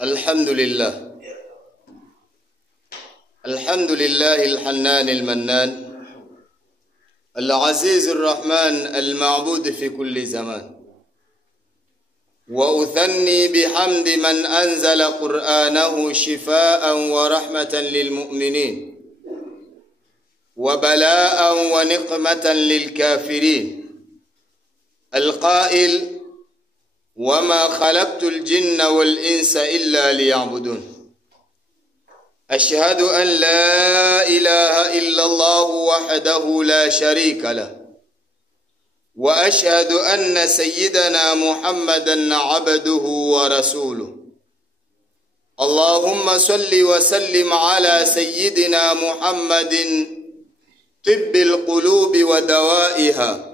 الحمد لله الحنان المنان العزيز الرحمن المعبود في كل زمان. وأثني بحمد من أنزل قرآنه شفاء ورحمة للمؤمنين وبلاء ونقمة للكافرين. القائل: وما خلقت الجن والإنس إلا ليعبدون. أشهد أن لا إله إلا الله وحده لا شريك له، وأشهد أن سيدنا محمدًا عبده ورسوله. اللهم صل وسلم على سيدنا محمد طب القلوب ودوائها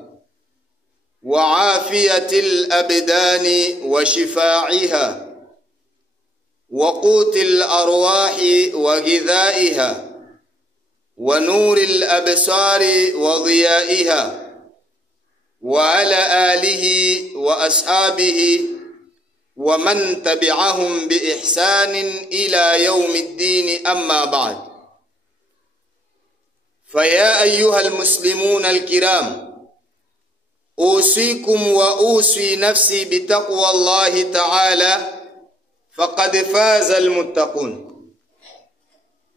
وعافية الأبدان وشفاعها وقوت الأرواح وغذائها ونور الأبصار وضيائها، وعلى آله وأصحابه ومن تبعهم بإحسان إلى يوم الدين. أما بعد، فيا أيها المسلمون الكرام، أوصيكم وأوصي نفسي بتقوى الله تعالى، فقد فاز المتقون.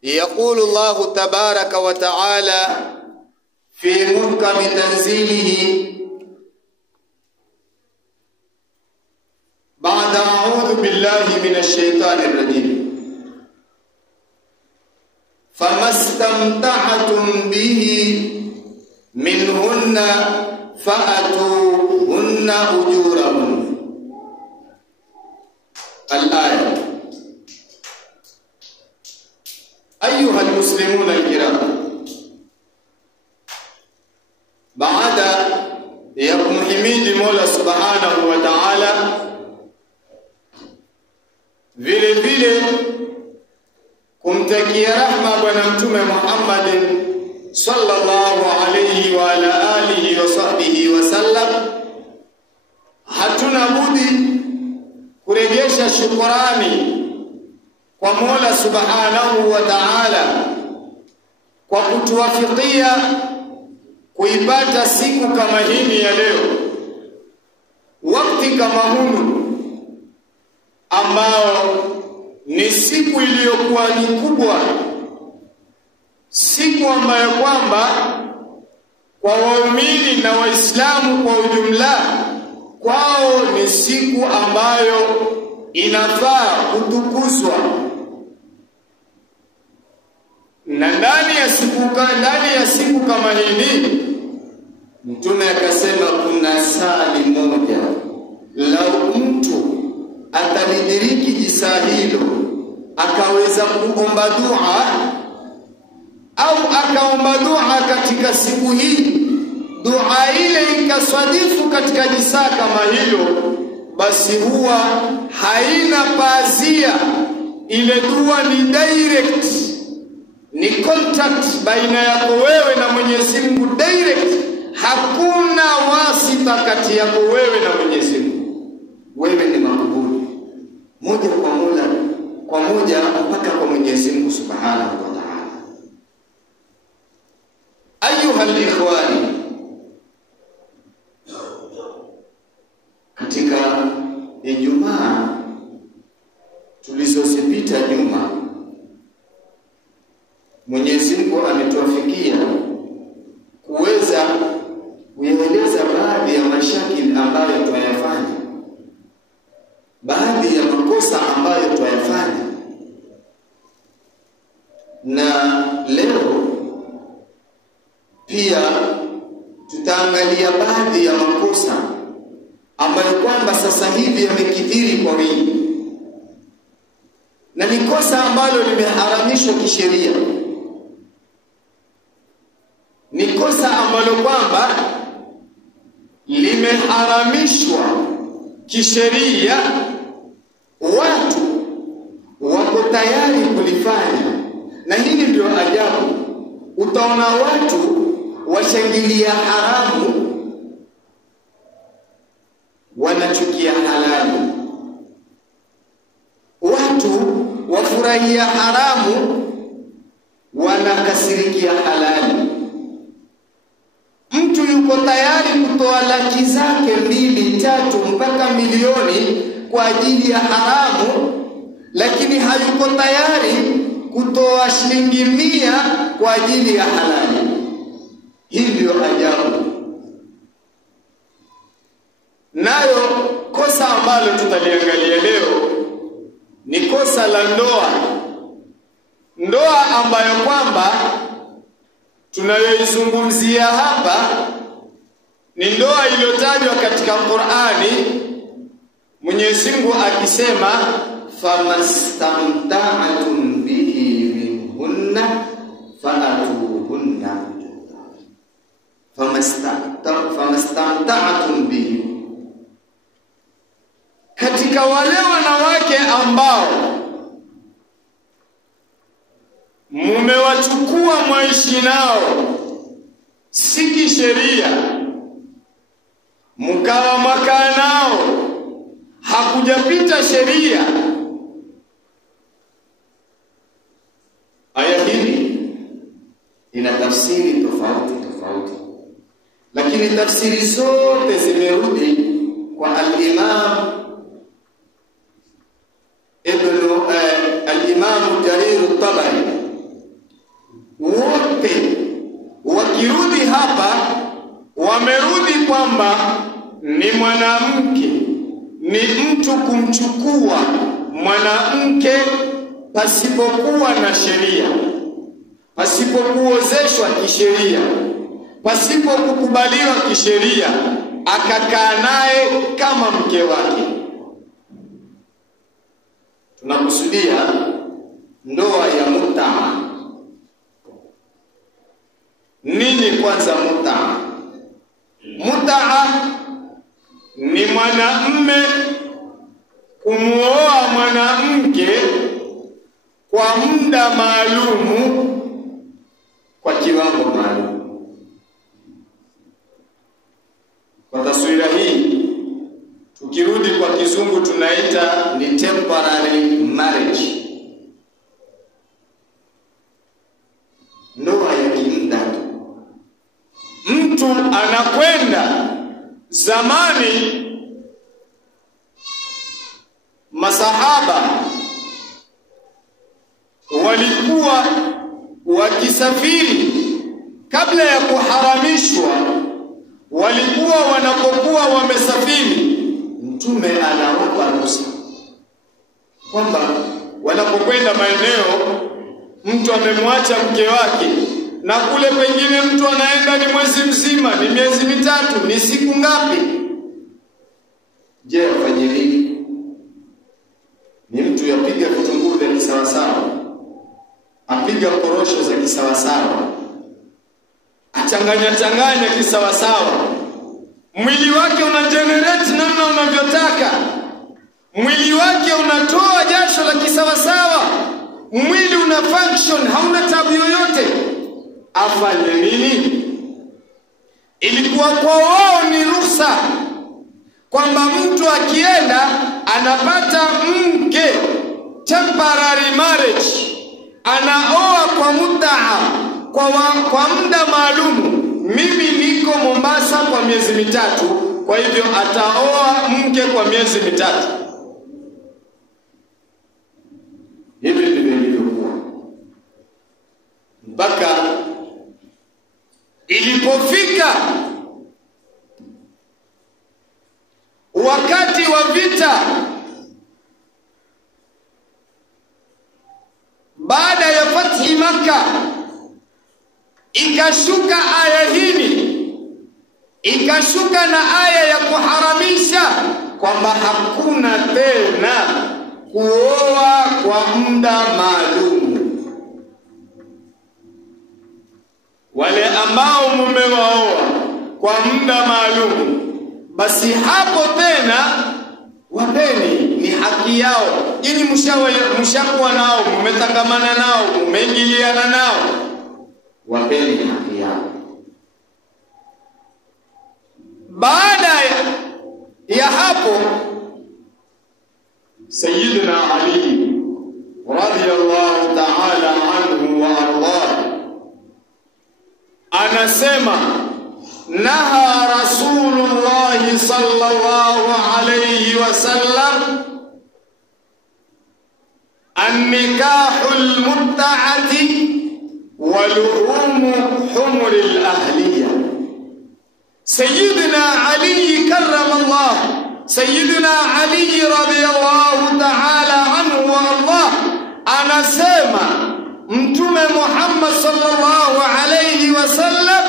يقول الله تبارك وتعالى في محكم تنزيله بعد أعوذ بالله من الشيطان الرجيم: فما استمتعتم به منهن فأتوهن أجورهن. الآية. أيها المسلمون الكرام، بعد kumhimidi Mola Subhanahu wa Ta'ala, vile vile kumtakia rahma bwana mtume Muhammad sallallahu alayhi wa ala alihi wa sahbihi wa sallam, hatuna budi kurejesha shukrani kwa Mola Subhanahu wa Ta'ala kwa kutuwafikia kuipata siku kama hii ya leo, wakati kama huu ambao ni siku iliyokuwa ni kubwa, siku ambayo kwamba kwa waumini na waislamu kwa ujumla kwao ni siku ambayo inafaa kutukuzwa. Na ndani ya siku kama hii Mtume akasema kuna sali moja, lau mtu atalidiriki jisaa hilo akaweza kuomba dua au akaomba dua katika siku hii, dua ile ikaswadifu katika jisaa kama hilo, basi huwa haina pazia. Ile dua ni direct, ni contact baina yako wewe na Mwenyezi Mungu direct. Hakuna wasita kati yako wewe na Mwenyezi Mungu. Wewe ni makbuli moja kwa moja mpaka kwa Mwenyezi Mungu Subhanahu wa Ta'ala. Ayuha al-ikhwani, katika Ijumaa tulizozipita nyuma, Mwenyezi Mungu ametuafikia kuweza kueleza baadhi ya mashakili ambayo tunayafanya, baadhi ya makosa ambayo tunayafanya. Na leo pia tutaangalia baadhi ya makosa ambayo kwamba sasa hivi yamekithiri kwa wingi, na ni kosa ambalo limeharamishwa kisheria, ni kosa ambalo kwamba limeharamishwa kisheria, watu wako tayari kulifanya. Na hili ndio ajabu, utaona watu washangilia haramu, wanachukia halali. Watu watu wafurahia haramu, wanakasirikia halali. Mtu yuko tayari kutoa laki zake 2, 3 mpaka milioni kwa ajili ya haramu, lakini hayuko tayari kutoa shilingi 100 kwa ajili ya halali. Hii ndio ajabu. Nayo kosa ambalo tutaliangalia leo ni kosa la ndoa. Ndoa ambayo kwamba tunayoizungumzia hapa ni ndoa iliyotajwa katika Qur'ani, Mwenyezi Mungu akisema famastamta'tum bihi minhunna fa'atuhunna. Famastamta'tum bihi, katika wale wanawake ambao mumewachukua mwaishi nao si kisheria, mkawa mwakaa nao hakujapita sheria. Aya hii ina tafsiri tofauti, lakini tafsiri zote zimerudi kwa al-Imam Jarir al-Tabari. Wote wakirudi hapa wamerudi kwamba ni mwanamke, ni mtu kumchukua mwanamke pasipokuwa na sheria, pasipokuozeshwa kisheria, pasipokukubaliwa kisheria, akakaa naye kama mke wake. Tunakusudia ndoa ya mutaa. Nini kwanza mutaa? Mutaa ni mwanamume kumuoa mwanamke kwa muda maalumu, kwa kiwango maalum. Kwa taswira hii, tukirudi kwa kizungu tunaita ni temporary marriage. Ndoa ya kimuda. Mtu anakwenda, zamani masahaba walikuwa wakisafiri kabla ya kuharamishwa, walikuwa wanapokuwa wamesafiri, Mtume anawapa ruhusa kwamba wanapokwenda maeneo, mtu amemwacha mke wake na kule pengine mtu anaenda ni mwezi mzima, ni miezi mitatu, ni siku ngapi? Je, afanye nini? Ni mtu yapiga vitunguu vya kisawasawa, apiga korosho za kisawasawa, achanganya kisawasawa, mwili wake una generate namna unavyotaka, mwili wake unatoa jasho la kisawasawa, mwili una function, hauna tabu yoyote. Afanye nini? Ilikuwa kwa wao ni ruhusa kwamba mtu akienda anapata mke, temporary marriage, anaoa kwa mutaa, kwa muda maalum. Mimi niko Mombasa kwa miezi mitatu, kwa hivyo ataoa mke kwa miezi mitatu. Hivi ndivyo ilivyokuwa mpaka ilipofika wakati wa vita. Baada ya fathi Makkah ikashuka aya hii, ikashuka na aya ya kuharamisha kwamba hakuna tena kuoa kwa muda maalum. Wale ambao mumewaoa kwa muda maalum, basi hapo tena wapeni, ni haki yao. Ili mshakuwa nao, mmetangamana nao, mmeingiliana nao, wapeni haki yao. Baada ya hapo, Sayyidina Ali radiyallahu ta'ala anhu wa ardah anasema naha Rasulullah sallallahu alayhi wasallam an-nikahul mutta'ati wa luhum humuril ahliya. Sayyidina Ali karramallah, Sayyidina Ali radiyallahu ta'ala anhu wa Allah anasema Mtume Muhammad sallallahu alayhi wasallam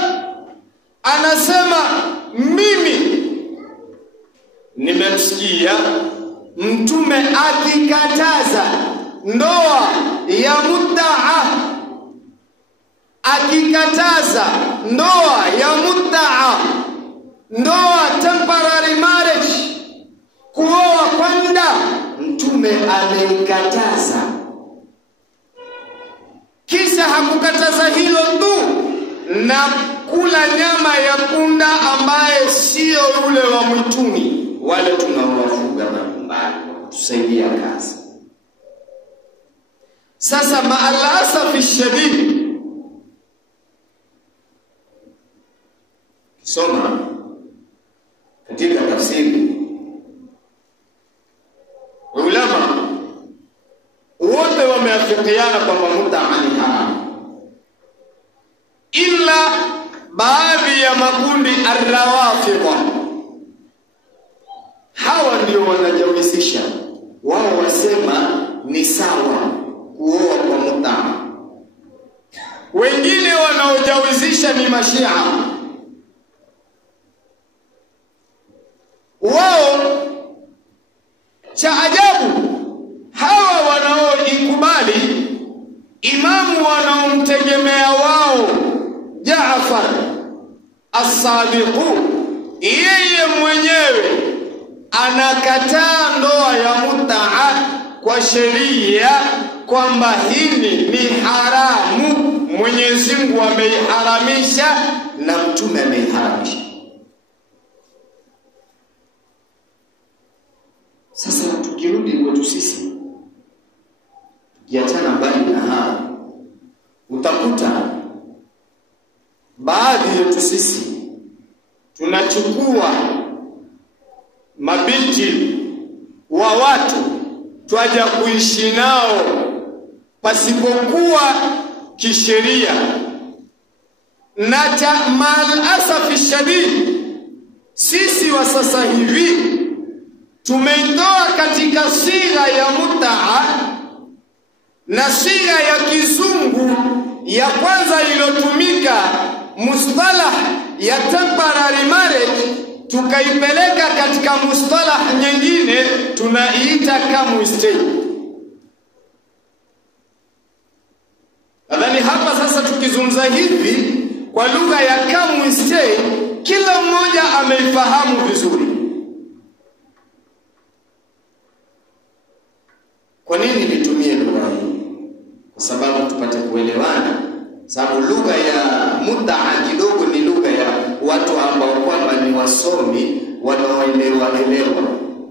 anasema mimi nimemsikia Mtume akikataza ndoa ya mut'a, akikataza ndoa ya mut'a, ndoa temporary marriage, kuoa kwa muda. Mtume ameikataza. Kisha hakukataza hilo tu, na kula nyama ya punda ambaye sio ule wa mwituni, wale tunaowafuga majumbani tusaidia kazi. Sasa maalasafi shadidi, soma katika tafsiri, ulama wote wameafikiana kwamba mut'a ni haram, ila baadhi ya makundi arrawafidha, hawa ndio wanajawisisha. Wao wasema ni sawa kuoa kwa mut'a. Wengine wanaojawizisha ni mashia. Wao cha ajabu, hawa wanaoikubali imamu wanaomtegemea wao Jaafar as-Sadiq, yeye mwenyewe anakataa ndoa ya mut'a kwa sheria kwamba hili ni haramu. Mwenyezi Mungu ameiharamisha na Mtume ameiharamisha. Sasa tukirudi kwetu sisi, tukiachana mbali na haya, utakuta baadhi yetu sisi tunachukua mabinti wa watu twaja kuishi nao pasipokuwa kisheria, na maalasafi shadidi sisi wa sasa hivi tumeitoa katika sigha ya mut'a na sigha ya kizungu ya kwanza iliyotumika, mustalah ya temporary marriage, tukaipeleka katika mustalah nyingine tunaiita come stay. Nadhani hapa sasa tukizungumza hivi kwa lugha ya come stay, kila mmoja ameifahamu vizuri. Kwa nini nitumie lugha hii? Kwa sababu tupate kuelewana. Sababu lugha ya mut'a kidogo ni lugha ya watu ambao kwamba ni wasomi, wanaoelewa,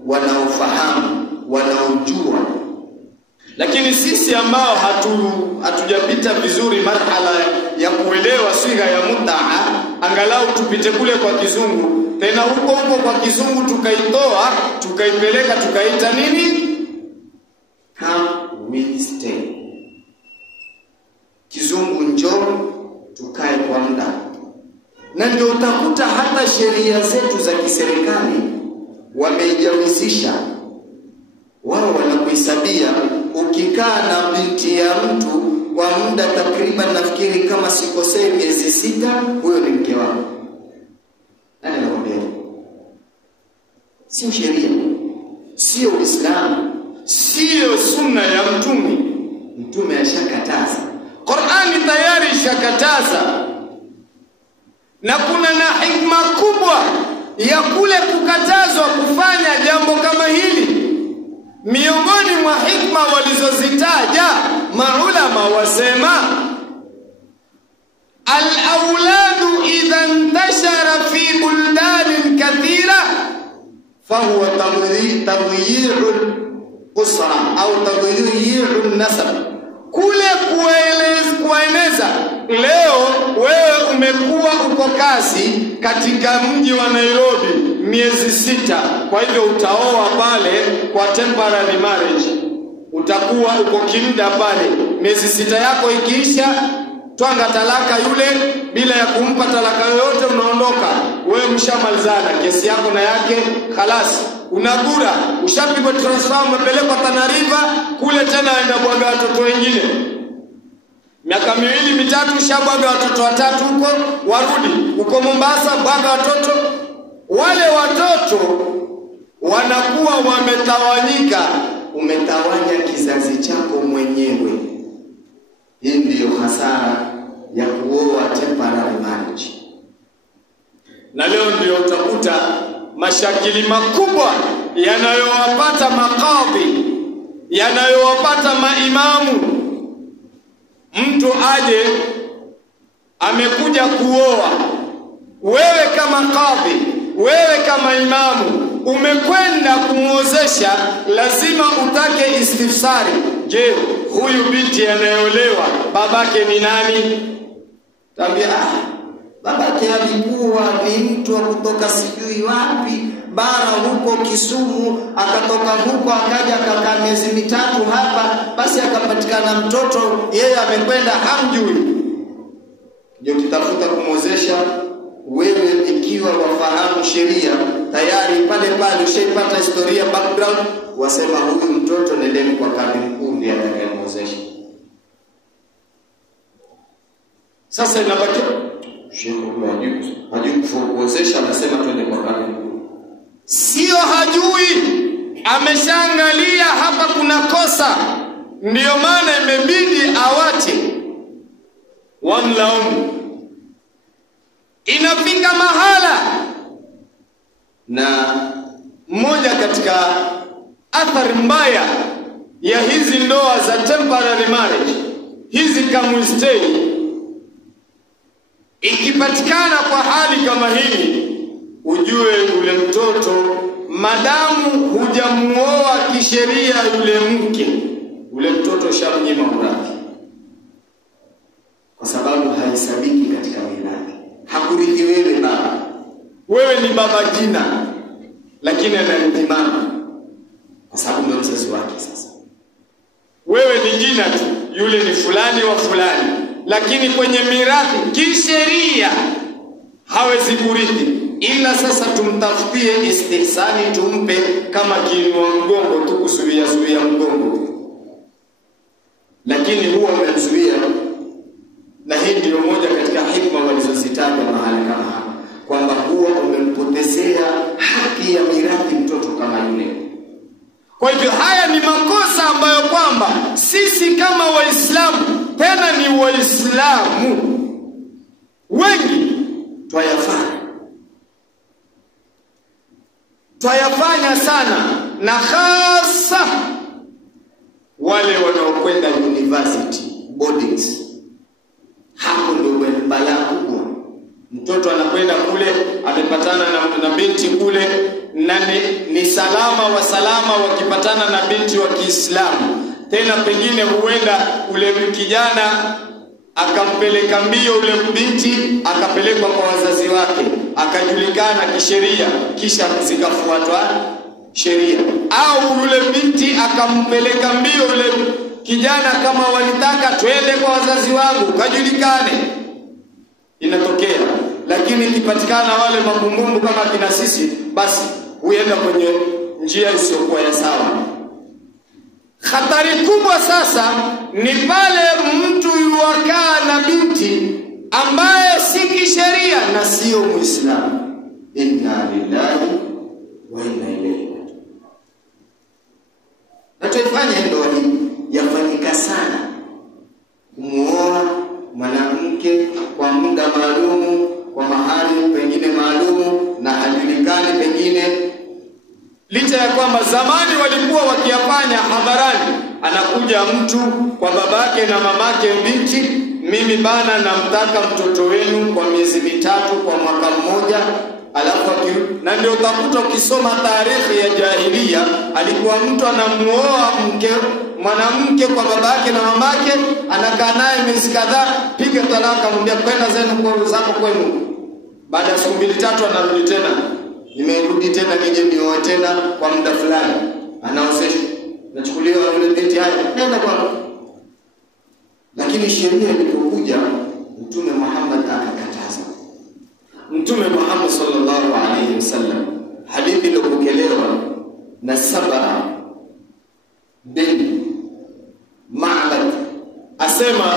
wanaofahamu, wanaojua. Lakini sisi ambao hatujapita vizuri marhala ya kuelewa sigha ya mut'a, angalau tupite kule kwa kizungu, tena huko kwa kizungu tukaitoa, tukaipeleka, tukaita nini? Come we stay. Kizungu njoo tukae kwa muda. Na ndio utakuta hata sheria zetu za kiserikali wameijawisisha. Wao wanakuhesabia ukikaa na binti ya mtu kwa muda takriban, nafikiri kama sikosei, miezi 6, huyo ni mke wako. Nani anakuambia? Sio sheria, sio Uislamu, sio sunna ya Mtume. Mtume ashakataza, Qur'ani tayari ishakataza, na kuna na hikma kubwa ya kule kukatazwa kufanya jambo kama hili. Miongoni mwa hikma walizozitaja maulama wasema, al-awladu idha intashara fi buldanin kathira fahuwa tadyi'u usra au tadyi'u nasab, kule kueneza. Leo wewe umekuwa uko kazi katika mji wa Nairobi miezi 6, kwa hivyo utaoa pale kwa temporary marriage, utakuwa uko kimda pale. Miezi 6 yako ikiisha, twanga talaka yule, bila ya kumpa talaka yoyote unaondoka. Wewe mshamalizana kesi yako na yake, khalas, unagura, ushapigwa transfer, umepelekwa Tana River, kule tena aenda bwaga watoto wengine. Miaka 2-3 ushabwaga watoto 3 huko, warudi uko Mombasa bwaga watoto. Wale watoto wanakuwa wametawanyika, umetawanya kizazi chako mwenyewe. Hii ndiyo hasara ya kuoa temporary marriage. Na leo ndio utakuta mashakili makubwa yanayowapata makadhi, yanayowapata maimamu. Mtu aje amekuja kuoa, wewe kama kadhi, wewe kama imamu umekwenda kumwozesha, lazima utake istifsari. Je, huyu binti anayeolewa babake ni nani? Tambia babake alikuwa ni mtu wa kutoka sijui wapi bara huko Kisumu, akatoka huko akaja akakaa miezi 3 hapa, basi akapatikana mtoto, yeye amekwenda hamjui. Ndio kitafuta kumwozesha wewe, ikiwa wafahamu sheria tayari pale pale ushaipata historia background, wasema huyu mtoto nendeni kwa kadhi mkuu ndiye atakayemwozesha. Sasa inabaki sheikh hajui kuozesha, anasema twende kwa kadhi mkuu. Sio hajui, ameshaangalia hapa kuna kosa, ndio maana imebidi awache. Wamlaumu. Inafika mahala, na mmoja katika athari mbaya ya hizi ndoa za temporary marriage, hizi come stay, ikipatikana kwa hali kama hii, ujue ule mtoto madamu hujamuoa kisheria yule mke, ule mtoto shamnyima urithi, kwa sababu haisabiki katika mirathi. Hakurithi wewe baba, wewe ni baba jina, lakini anarithi mama kwa sababu ndio mzazi wake. Sasa wewe ni jina tu, yule ni fulani wa fulani, lakini kwenye mirathi kisheria hawezi kurithi. Ila sasa tumtafutie istihsani, tumpe kama kiinua mgongo tu, kuzuia mgongo, lakini huwa umemzuia. Na hii ndio moja katika hikma walizozitaja mahali kama hapa, kwamba huwa umempotezea haki ya mirathi mtoto kama yule. Kwa hivyo haya ni makosa ambayo kwamba sisi kama Waislamu, tena ni Waislamu wengi twayafanya sana, na hasa wale wanaokwenda university boardings. Hapo ndio balaa kubwa. Mtoto anakwenda kule, amepatana na binti kule, na ni salama wa salama wakipatana na binti wa Kiislamu. Tena pengine huenda ule kijana akampeleka mbio ule binti, akapelekwa kwa wazazi wake, akajulikana kisheria, kisha zikafuatwa sheria. Au ule binti akampeleka mbio ule kijana, kama walitaka twende kwa wazazi wangu kajulikane, inatokea. Lakini ikipatikana wale mabumbumbu kama kina sisi, basi huenda kwenye njia isiyokuwa ya sawa. Hatari kubwa sasa ni pale mtu yuwakaa na binti ambaye si kisheria na sio Muislamu. Inna lillahi wa inna ilaihi raji'un. Na tuifanye ndoa hii yafanyika sana, kumuoa mwanamke kwa muda maalumu, kwa mahali pengine maalumu, na hajulikani pengine, licha ya kwamba zamani walikuwa wakiyafanya hadharani. Anakuja mtu kwa babake na mamake binti, mimi bana namtaka mtoto wenu kwa miezi 3, kwa mwaka mmoja, alafu na ndio utakuta ukisoma tarehe ya jahiliya, alikuwa mtu anamuoa mwanamke kwa babake na mamake, anakaa naye miezi kadhaa, piga talaka, mwambia kwenda zenu kwa zako kwenu. Baada ya siku 2-3 anarudi tena, nimerudi tena nije nioe tena kwa muda fulani, anaozeshwa, nachukuliwa yule binti, haya nenda kwa. Lakini sheria ilipokuja, Mtume Muhammad akakataza. Mtume Muhammad sallallahu alayhi wasallam, hadithi iliyopokelewa na Sabara bin Ma'bad, asema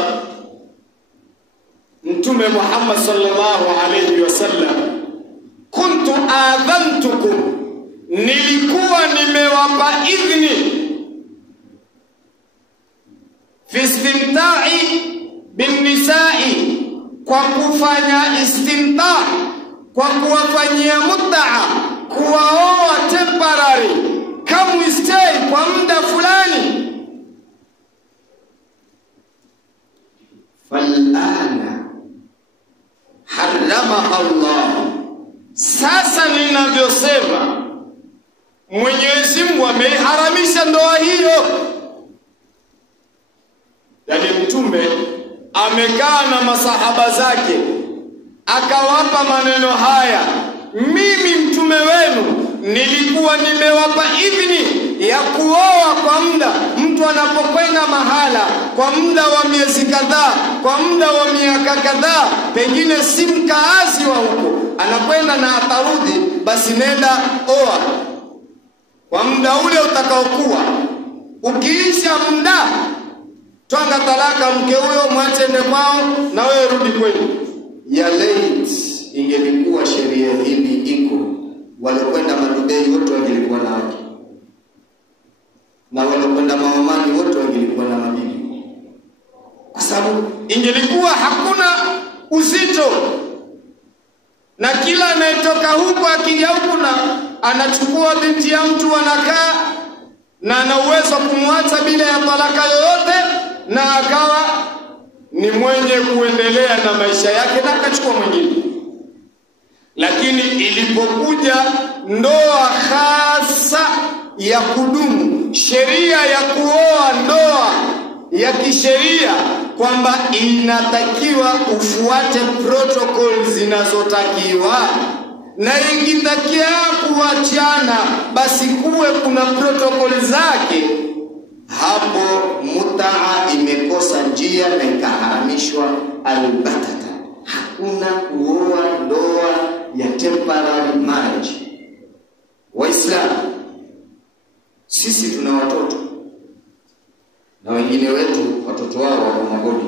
Mtume Muhammad sallallahu alayhi wasallam, kuntu adhantukum, nilikuwa nimewapa idhni fi istimta'i bin nisa'i, kwa kufanya istimta', kwa kuwafanyia mut'a, kuwaoa temporary, come stay kwa muda fulani. Falana harama Allah, sasa ninavyosema Mwenyezi Mungu ameiharamisha ndoa hiyo. Yani Mtume amekaa na masahaba zake akawapa maneno haya, mimi mtume wenu nilikuwa nimewapa idhini ya kuoa kwa muda. Mtu anapokwenda mahala kwa muda wa miezi kadhaa, kwa muda wa miaka kadhaa, pengine si mkaazi wa huko, anakwenda na atarudi, basi nenda oa kwa muda ule utakaokuwa. Ukiisha muda, twanga talaka mke huyo, mwache ende kwao na wewe rudi kwenu. Ya late ingelikuwa sheria hili iko, walikwenda madubei wote wangelikuwa na haki, na walikwenda maomani wote wangelikuwa na mabibi, kwa sababu ingelikuwa hakuna uzito, na kila anayetoka huko akija huko na anachukua binti ya mtu, anakaa na ana uwezo kumwacha bila ya talaka yoyote, na akawa ni mwenye kuendelea na maisha yake na akachukua mwingine. Lakini ilipokuja ndoa hasa ya kudumu, sheria ya kuoa, ndoa ya kisheria, kwamba inatakiwa ufuate protocol zinazotakiwa, na ikitakia kuachana basi kuwe kuna protocol zake, hapo mutaa imekosa njia na ikaharamishwa albatata. Hakuna kuoa ndoa ya temporary marriage. Waislamu, sisi tuna watoto na wengine wetu watoto wao wako magodi.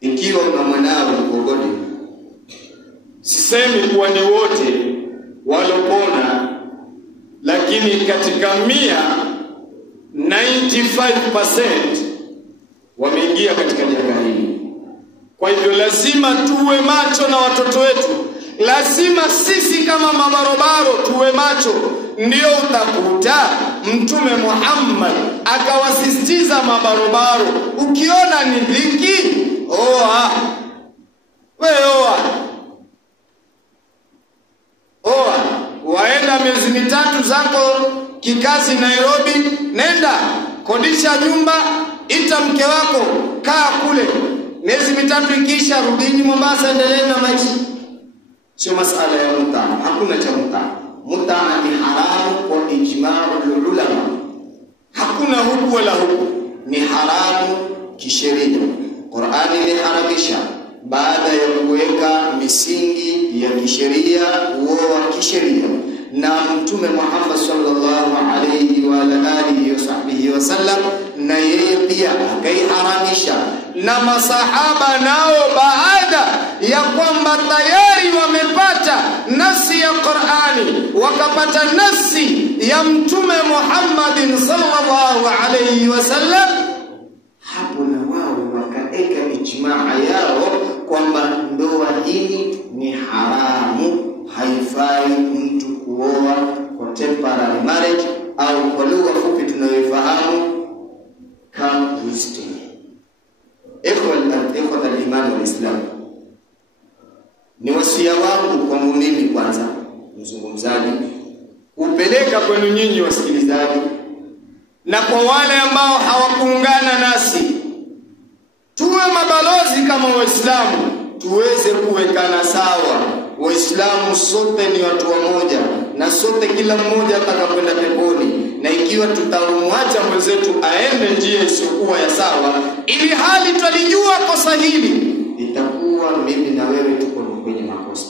Ikiwa una mwanao yuko godi, sisemi kuwa ni wote walopona, lakini katika 95% wameingia katika janga hili. Kwa hivyo lazima tuwe macho na watoto wetu, lazima sisi kama mabarobaro tuwe macho. Ndio utakuta Mtume Muhammad akawasisitiza mabarobaro, ukiona ni dhiki, oa. Wewe oa, waenda miezi 3 zako kikazi Nairobi, nenda kodisha nyumba, ita mke wako, kaa kule miezi 3, ikisha rudini Mombasa, endelea na maisha. Sio masala ya mutaa, hakuna cha mutaa. Mutaa ni haramu kwa ijma'ul ulama, hakuna huku wala huku, ni haramu kisheria. Qur'ani imeharamisha baada ya kuweka misingi ya kisheria, uoa kisheria, na Mtume Muhammad sallallahu alayhi wa alihi wasallam na yeye pia akaiharamisha, na masahaba nao baada ya kwamba tayari wamepata nasi ya Qur'ani, wakapata nasi ya Mtume Muhammad sallallahu alayhi wasallam, hapo na wao wakaeka ijmaa yao kwamba ndoa hii ni haramu, haifai mtu kuoa kwa temporary marriage, au kwa lugha fupi tunayoifahamu kama wisdom. Ikhwa al-iman wal-islam, ni wasia wangu kwa mimi kwanza mzungumzaji, upeleka kwenu nyinyi wasikilizaji, na kwa wale ambao hawakuungana nasi, tuwe mabalozi kama Waislamu, tuweze kuwekana sawa. Waislamu sote ni watu wamoja, na sote kila mmoja atakapoenda peponi. Na ikiwa tutamwacha mwenzetu aende njia isiyokuwa ya sawa, ili hali tulijua kosa hili, itakuwa mimi na wewe tuko kwenye makosa.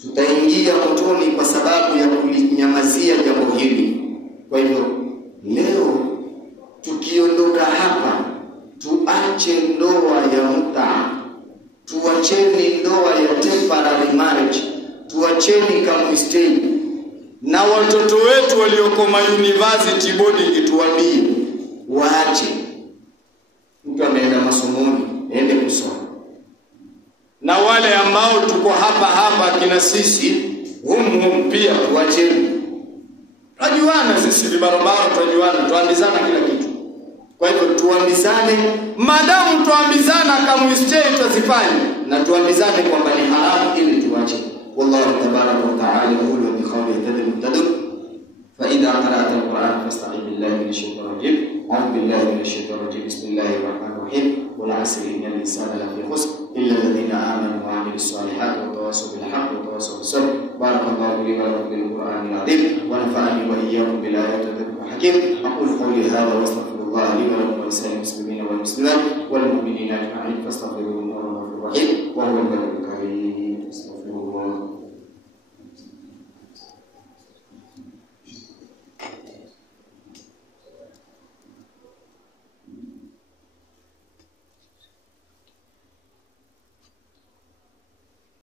Tutaingia motoni kwa sababu ya kulinyamazia jambo hili. Kwa hivyo leo tukiondoka hapa, tuache ndoa ya muta, tuacheni ndoa ya temporary marriage, tuacheni kamistei. Na watoto wetu waliokoma university boarding tuambie waache. Mtu ameenda masomoni, ende kusoma. Na wale ambao tuko hapa kina sisi, humu pia tuacheni. Tunajuana sisi ni barabara, tunajuana, tuambizana kila kitu. Kwa hivyo tuambizane, madamu tuambizana kama istay tuzifanye, na tuambizane kwamba ni haramu ili tuache. Wallahu tabaraka wa ta'ala yaqulu bi qawli tadil mutadil fa idha qara'ta al-Qur'an fasta'id billahi minash shaitanir rajim. A'udhu billahi minash shaitanir rajim. Bismillahir rahmanir rahim. Wal 'asri innal insana lafi khusr illa alladhina amanu wa 'amilus salihati wa tawassaw bil haqqi wa tawassaw bis sabr. Barakallahu li wa lakum bil Qur'anil 'azim wa nafa'ani wa iyyakum bil ayati wa dhikril hakim. Aqulu qawli hadha wa astaghfirullah li wa lakum wa lisa'il muslimina wal muslimat wal mu'minina ajma'in fastaghfiruhu innahu huwal ghafurur rahim.